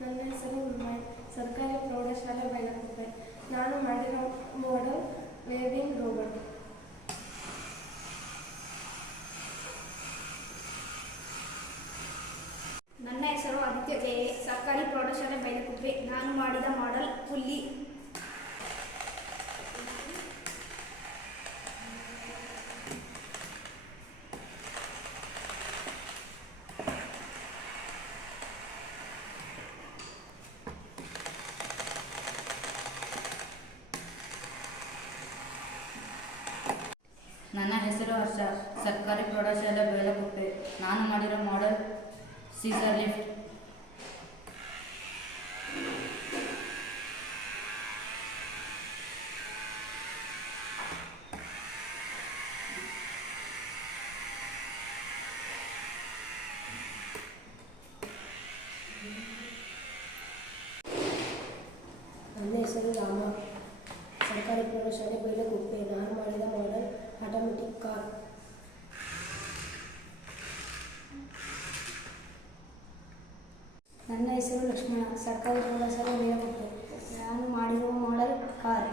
ನನ್ನ ಹೆಸರು ಉಮಯ್, ಸರ್ಕಾರಿ ಪ್ರೌಢಶಾಲೆ ಬೈಲಕುಪ್ಪೆ. ನಾನು ಮಾಡಿರೋ ಮಾಡೆಲ್ ವೇವಿಂಗ್ ರೋಬೋಟ್. ನನ್ನ ಹೆಸರು ಆದಿತ್ಯ ಜೆ, ಸರ್ಕಾರಿ ಪ್ರೌಢಶಾಲೆ ಬೈಲಕುಪ್ಪೆ. ನಾನು ಮಾಡಿದ ಮಾಡೆಲ್ ಹುಲ್ಲಿ. ನನ್ನ ಹೆಸರು ಹರ್ಷ, ಸರ್ಕಾರಿ ಪ್ರೌಢಶಾಲೆ ಬೈಲಕುಪ್ಪೆ. ನಾನು ಮಾಡಿರೋ ಮಾಡೆಲ್ ಸೀಸರ್ ಲಿಫ್ಟ್. ನನ್ನ ಹೆಸರು ರಾಮ, ಸರ್ಕಾರಿ ಪ್ರೌಢಶಾಲೆ ಬೈಲಕುಪ್ಪೆ. ನಾನು ಮಾಡಿದ ಮಾಡೆಲ್ ಆಟೋಮೆಟಿಕ್ ಕಾರ್. ನನ್ನ ಹೆಸರು ಲಕ್ಷ್ಮಣ, ಸರ್ಕಾರಿ ಪ್ರೌಢಶಾಲೆ ಬೈಲಕುಪ್ಪೆ. ನಾನು ಮಾಡಿರುವ ಮಾಡೆಲ್ ಕಾರ್.